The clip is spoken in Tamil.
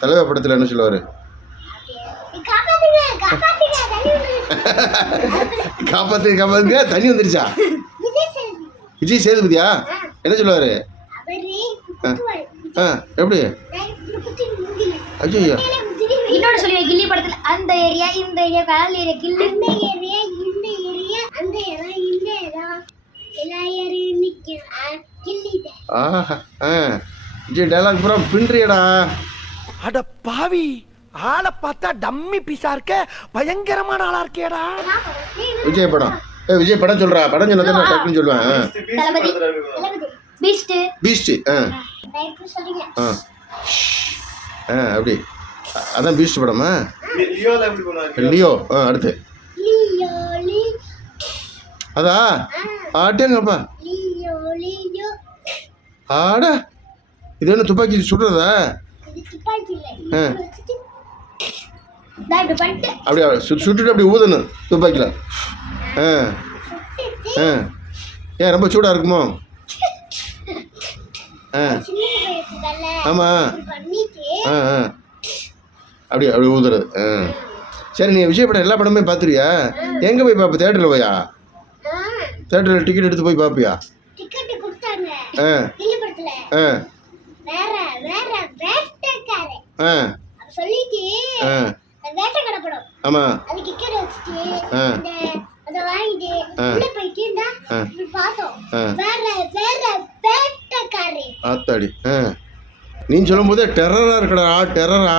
தலைவர் படத்தில் என்ன சொல்லுவார்? காப்பாத்துங்க தண்ணி வந்துருச்சா? விஜய் சேதுபதியா? என்ன சொல்லுவார்? எப்படி? ஐயோ இன்னொரு சொல்லி கில்லி படத்துல அந்த ஏரியா இந்த ஏரியா கடல் ஏரியா கில்லி அந்த ஏரியா இந்த ஏரியா அந்த ஏரியா இந்த ஏரியா எல்லா ஏரியும் கில்லிட. விஜய் டைலாக் பூரா பின்றியடா. அட பாவி, ஆளை பார்த்தா டம்மி பீஸா இருக்க, பயங்கரமான ஆளா இருக்கேடா. விஜய் படம் விஜய் படம் சொல்றா. படம் சொன்னா நான் டக்குன்னு சொல்லுவேன். தளபதி பீஸ்ட் பீஸ்ட் அப்படி அதான் பீஸ்ட் படமா? லியோ அடுத்து அதா ஆட்டேங்கப்பா. ஆடா இது என்ன துப்பாக்கி சுடுறதா? அப்படியா சுட்டுட்டு அப்படி ஊதணும் துப்பாக்கியில். ஏன் ரொம்ப சூடாக இருக்குமோ? ஆமாம் அப்படி அப்படி ஊதுறது. சரி நீ விஜய் படம் எல்லா படமே பார்த்துருவியா? எங்கே போய் பார்ப்ப? தேட்டரில் போயா? தேட்டரில் டிக்கெட் எடுத்து போய் பார்ப்பியா? ஆமாம் ஆத்தாடி நீ சொல்லும் போதே டெரரா இருக்கடா. டெரரா